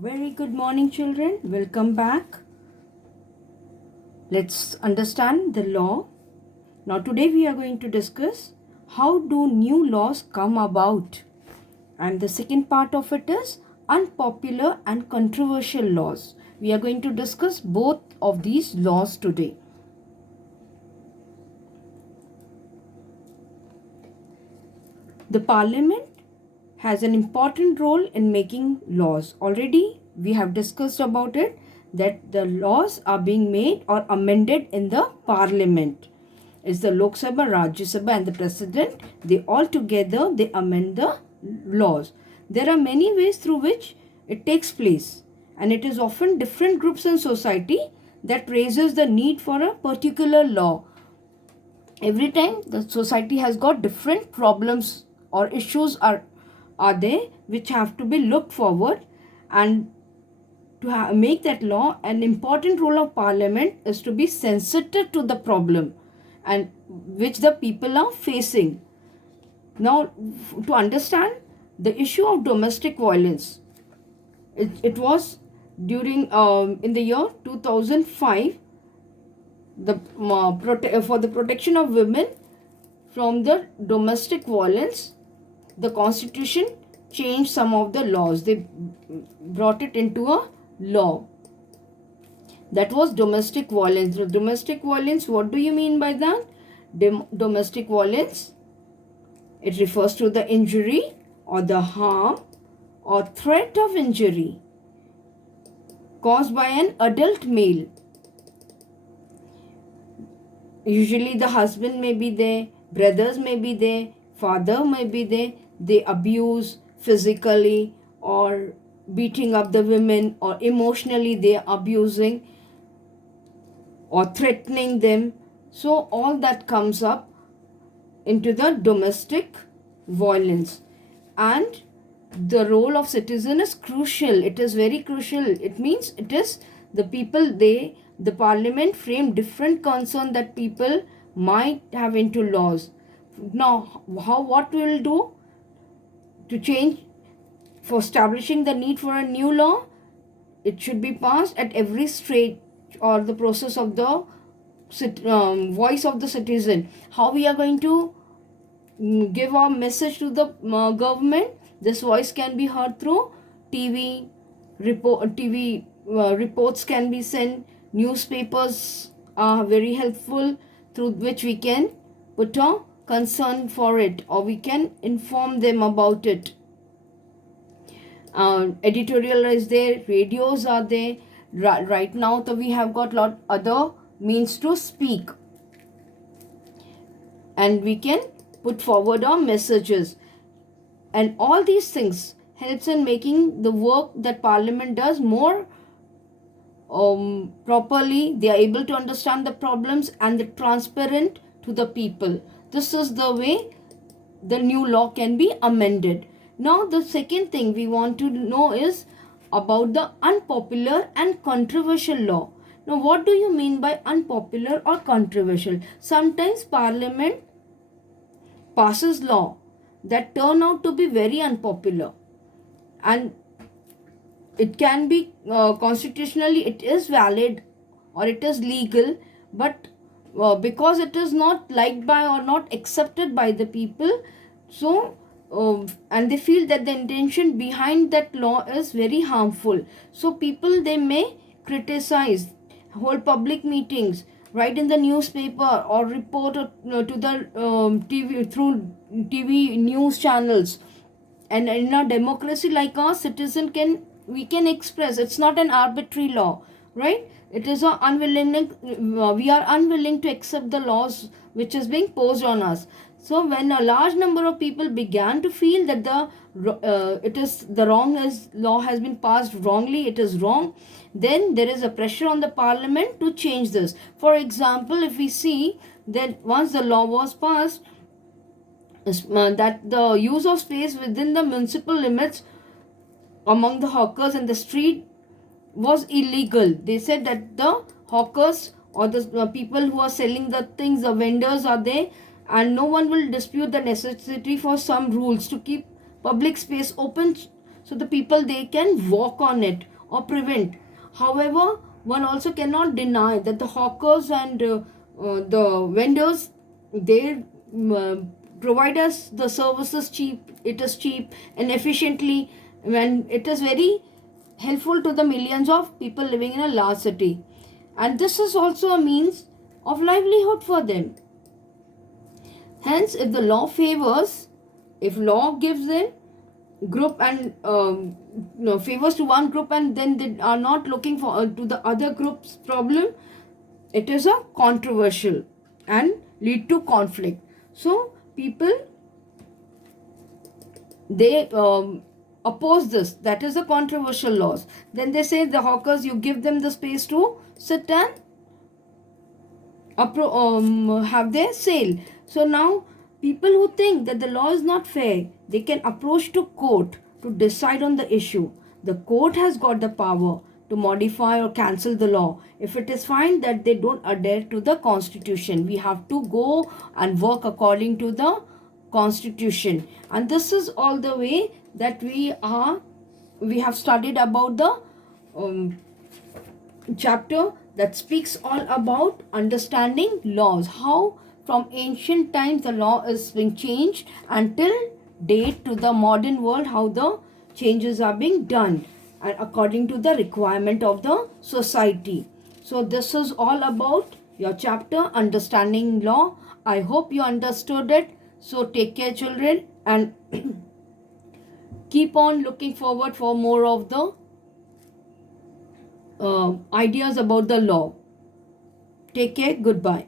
Very good morning, children. Welcome back. Let's understand the law. Now, today we are going to discuss how do new laws come about. And the second part of it is unpopular and controversial laws. We are going to discuss both of these laws today. The parliament has an important role in making laws. Already we have discussed about it that the laws are being made or amended in the parliament. It's the Lok Sabha, Rajya Sabha and the president. They all together they amend the laws. There are many ways through which it takes place, and it is often different groups in society that raises the need for a particular law. Every time the society has got different problems or issues are there which have to be looked forward, and to make that law, an important role of parliament is to be sensitive to the problem and which the people are facing. Now, to understand the issue of domestic violence, it was during in the year 2005, for the protection of women from the domestic violence, the constitution changed some of the laws. They brought it into a law. That was domestic violence. Domestic violence, what do you mean by that? Domestic violence, it refers to the injury or the harm or threat of injury caused by an adult male. Usually the husband may be there, brothers may be there, father may be there. They abuse physically or beating up the women, or emotionally they are abusing or threatening them. So all that comes up into the domestic violence. And the role of citizen is crucial. It is very crucial. It means it is the people, the parliament frame different concern that people might have into laws. Now, what we will do to change, for establishing the need for a new law, it should be passed at every stage or the process of the voice of the citizen. How we are going to give our message to the government? This voice can be heard through TV reports can be sent. Newspapers are very helpful, through which we can put a concern for it, or we can inform them about it. Editorial is there, radios are there. Right now, so we have got lot other means to speak, and we can put forward our messages, and all these things helps in making the work that parliament does more properly. They are able to understand the problems and the transparent to the people. This is the way the new law can be amended. Now, the second thing we want to know is about the unpopular and controversial law. Now, what do you mean by unpopular or controversial? Sometimes parliament passes law that turn out to be very unpopular, and it can be constitutionally it is valid or it is legal, but because it is not liked by or not accepted by the people, so and they feel that the intention behind that law is very harmful, so people, they may criticize, hold public meetings, write in the newspaper, or report to the TV through TV news channels. And in a democracy like ours, citizen can we can express. It's not an arbitrary law, right? It is a we are unwilling to accept the laws which is being posed on us. So when a large number of people began to feel that it is the wrong, as law has been passed wrongly, it is wrong, then there is a pressure on the parliament to change this. For example, if we see that once the law was passed, that the use of space within the municipal limits among the hawkers in the street was illegal. They said that the hawkers or the people who are selling the things, the vendors are there, and no one will dispute the necessity for some rules to keep public space open so the people, they can walk on it or prevent. However, one also cannot deny that the hawkers and the vendors, they uh, provide us the services cheap. It is cheap and efficiently, when it is very helpful to the millions of people living in a large city, and this is also a means of livelihood for them. Hence, if the law favors, if law gives them group and favors to one group, and then they are not looking for to the other group's problem, it is a controversial and lead to conflict. So people, they oppose this. That is the controversial laws. Then they say the hawkers, you give them the space to sit and have their sale. So now people who think that the law is not fair, they can approach to court to decide on the issue. The court has got the power to modify or cancel the law if it is found that they don't adhere to the constitution. We have to go and work according to the constitution, and this is all the way that we have studied about the chapter that speaks all about understanding laws, how from ancient times the law is being changed until date to the modern world, how the changes are being done and according to the requirement of the society. So this is all about your chapter understanding law. I hope you understood it. So take care, children, and keep on looking forward for more of the ideas about the law. Take care. Goodbye.